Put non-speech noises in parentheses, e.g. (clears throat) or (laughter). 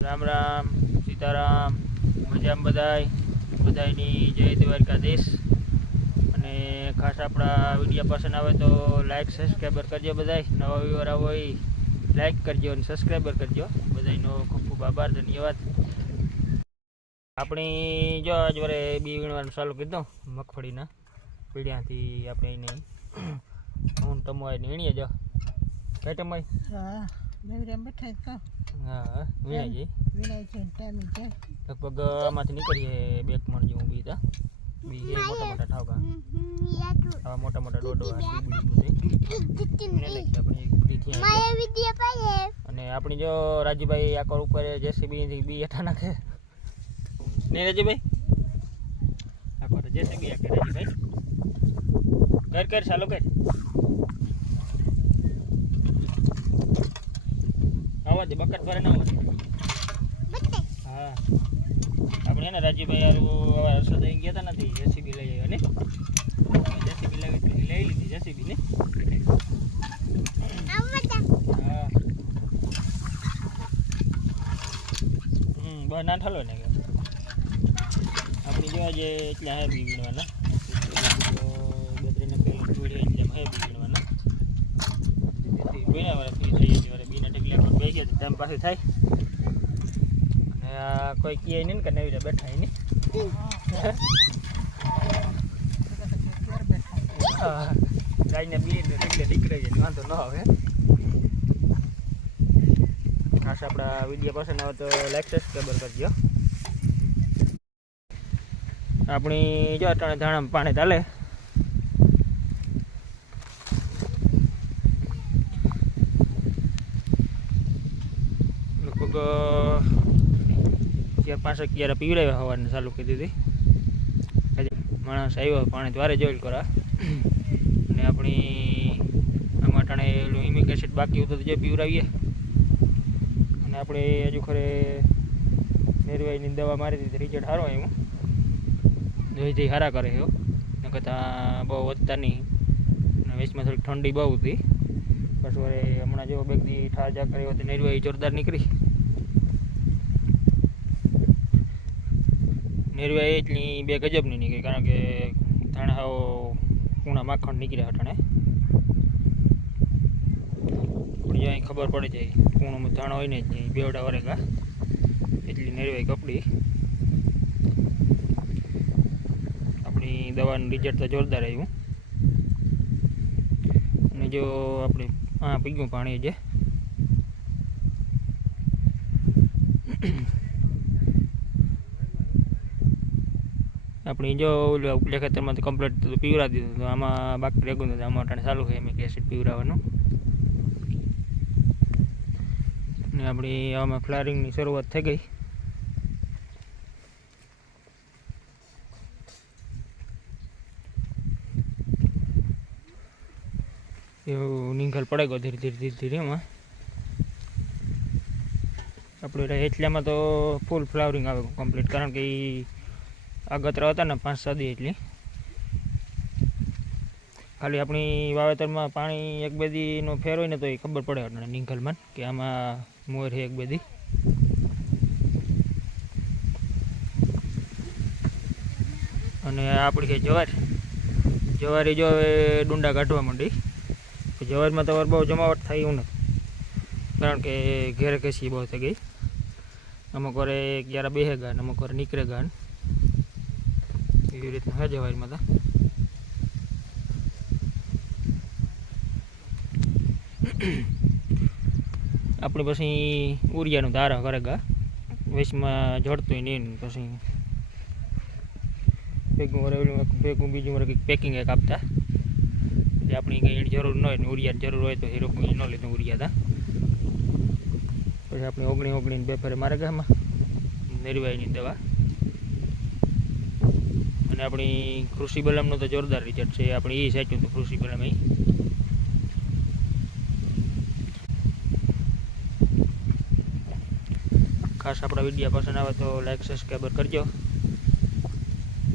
રામ રામ, સીતારામ, મજામાં બધાય? બધાયની જય દ્વારકાધીશ. અને ખાસ આપણા વીડિયો પસંદ આવે તો લાઈક સબસ્ક્રાઈબર કરજો બધાય. નવા વ્યૂઅર હોય લાઈક કરજો અને સબસ્ક્રાઈબર કરજો. બધાનો ખૂબ ખૂબ આભાર, ધન્યવાદ. આપણી જો આજવારે બી વીણવાનું ચાલુ કીધું મગફળીના. પીડિયાથી આપણે એને (clears throat) હું ટમોય વીણીએ જો. કઈ ટમોય હા. નવરા બેઠા જ હા વીણાઈ વિનાય છે ટાઈમ છે લગભગ આમાંથી નીકળીએ બે મણ જેવું બી તા બી મોટા મોટા ઠાવકા આવા મોટા મોટા ડોડો આ બધી અને આપણી જો રાજુભાઈ આકર ઉપર જેસીબી બી હેઠા નાખે. ને રાજુભાઈ? આકર જેસીબી આકે રાજુભાઈ કર કર ચાલો કર. આવા દે બકર ભરે ના આવા હા. આપણે એને રાજીભાઈ યાર હર્ષદ અહીં ગયા હતા નથી જેસીબી લઈ આવ્યા ને? જેસીબી લઈ લઈ લીધી જેસીબી ને? હા. હમ બસ ના ઠલો ને આપણી જોવા જે એટલા હે બી વીણવાના બત્રીને પેલું જોડે એટલે હે બી વીણવાના બીના વાળા ફ્રી થઈ જાય વાળા બીના ટેકલા પર ગયા થાય. અને કોઈ કહે નહીં ને કે નવી બેઠા નહીં ગાયને બી એટલે નીકળી જાય વાંધો ન આવે. ખાસ આપણા વીડિયો પસંદ આવે તો લાઈક સબસ્ક્રાઈબર કરજો. આપણી જો અટાણે ધાણામાં પાણી ચાલે. લગભગ ચાર પાંચ અગિયાર પીવડાવ્યા હવાને ચાલુ કરી દીધી. માણસ આવ્યો પાણી દ્વારે જોઈલ કરા અને આપણી આમાં અટાણે એલું ઇમિક એસિડ બાકી હતું જે પીવડાવીએ. અને આપણે હજુ ખરે નિર્વાહીની દવા મારી દીધી રિઝલ્ટ સારો આવ્યો. જોઈ જઈ સારા કરે એવો. કરતાં બહુ વધતા નહીં. અને વેચમાં થોડીક ઠંડી બહુ હતી. વરે હમણાં જો બેગથી ઠાર જા કરી તો નિર્વાહી જોરદાર નીકળી. નિર્વાહી એટલી બે ગજબની નીકળી, કારણ કે હાવ કૂણા માખણ નીકળ્યા અટાણે પણ જો અહીં ખબર પડી જાય કૂણું ધાણો હોય ને જ નહીં, બેવડા વરેગા. એટલી નિર્વાહી કપડી. આપણી દવાનું રિઝલ્ટ તો જોરદાર આવ્યું. અને જો આપણે આ પીગ્યું પાણી છે આપણી જો ઓલું ઉપલે ખેતરમાં તો કમ્પ્લીટ પીવરા દીધું તો આમાં બાકી રેગું નથી આમાં અટાણે ચાલુ છે એમ એસિડ પીવરાવાનું. ને આપણી આમાં ફ્લાવરિંગની શરૂઆત થઈ ગઈ. એવું નિંગલ પડે ગયો ધીરે ધીરે ધીરે ધીરે એમાં. આપણે એટલામાં તો ફૂલ ફ્લાવરિંગ આવે કમ્પ્લીટ કારણ કે એ આગતરા હતા ને પાંચ સાદી એટલી. ખાલી આપણી વાવેતરમાં પાણી એક બેદીનો ફેર હોય ને તો એ ખબર પડે આપણને નિંગલમાં કે આમાં મોર છે એક બેદી અને આપણી છે જવાર. જવારી જો હવે ડુંડા કાઢવા માંડી. જવારમાં તમારે બહુ જમાવટ થાય એવું નથી. કારણ કે ઘેરે કેસી બહુ થઈ ગઈ. અમુક વારે ક્યારે બેહે ગાન, અમુક વારે નીકળે ગાન. એવી રીતના, હે જવારીમાં તો આપણે પછી ઉરિયાનું ધારા કરે ગા. વેસમાં જડતું નહીં પછી ભેગું વરે ભેગું બીજું વરે પેકિંગ એક આપતા. આપણી કંઈ જરૂર ન હોય ને ઉરિયા જરૂર હોય તો હીરો કોઈ ન લીધું ઉરિયા હતા પછી આપણે ઓગણી ઓગણીને બે ફેરે મારે ગામાં. નિર્વાયની દવા. અને આપણી કૃષિ બલમનું તો જોરદાર રિઝલ્ટ છે. આપણે એ સાચું હતું કૃષિ બલમ એ ખાસ આપણા વીડિયો પસંદ આવે તો લાઈક સબસ્ક્રાઈબર કરજો.